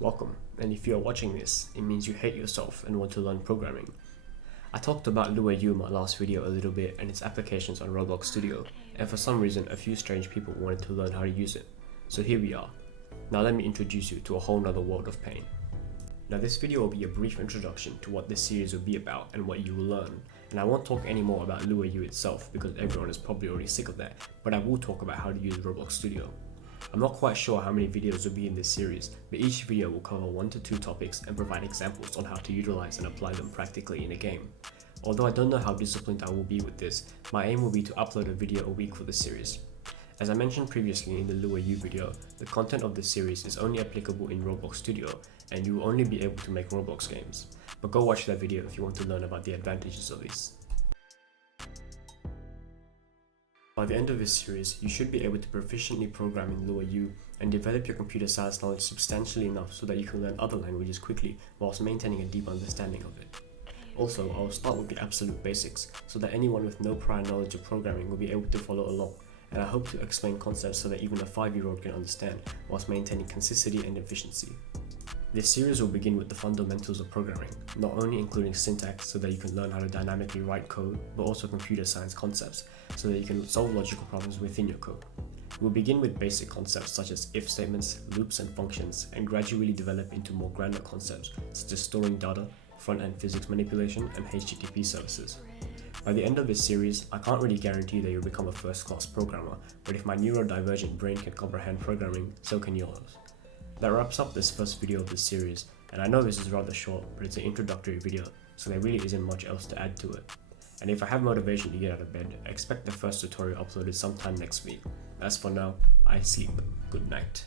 Welcome, and if you are watching this, it means you hate yourself and want to learn programming. I talked about Lua U in my last video a little bit and its applications on Roblox Studio, and for some reason a few strange people wanted to learn how to use it. So here we are. Now let me introduce you to a whole nother world of pain. Now this video will be a brief introduction to what this series will be about and what you will learn, and I won't talk any more about Lua U itself because everyone is probably already sick of that, but I will talk about how to use Roblox Studio. I'm not quite sure how many videos will be in this series, but each video will cover 1 to 2 topics and provide examples on how to utilize and apply them practically in a game. Although I don't know how disciplined I will be with this, my aim will be to upload a video a week for this series. As I mentioned previously in the Lua U video, the content of this series is only applicable in Roblox Studio, and you will only be able to make Roblox games. But go watch that video if you want to learn about the advantages of this. By the end of this series, you should be able to proficiently program in Lua U and develop your computer science knowledge substantially enough so that you can learn other languages quickly whilst maintaining a deep understanding of it. Also, I will start with the absolute basics so that anyone with no prior knowledge of programming will be able to follow along, and I hope to explain concepts so that even a 5-year-old can understand whilst maintaining consistency and efficiency. This series will begin with the fundamentals of programming, not only including syntax so that you can learn how to dynamically write code, but also computer science concepts so that you can solve logical problems within your code. We'll begin with basic concepts such as if statements, loops and functions, and gradually develop into more grander concepts such as storing data, front-end physics manipulation, and HTTP services. By the end of this series, I can't really guarantee that you'll become a first-class programmer, but if my neurodivergent brain can comprehend programming, so can yours. That wraps up this first video of this series, and I know this is rather short, but it's an introductory video, so there really isn't much else to add to it. And if I have motivation to get out of bed, expect the first tutorial uploaded sometime next week. As for now, I sleep. Good night.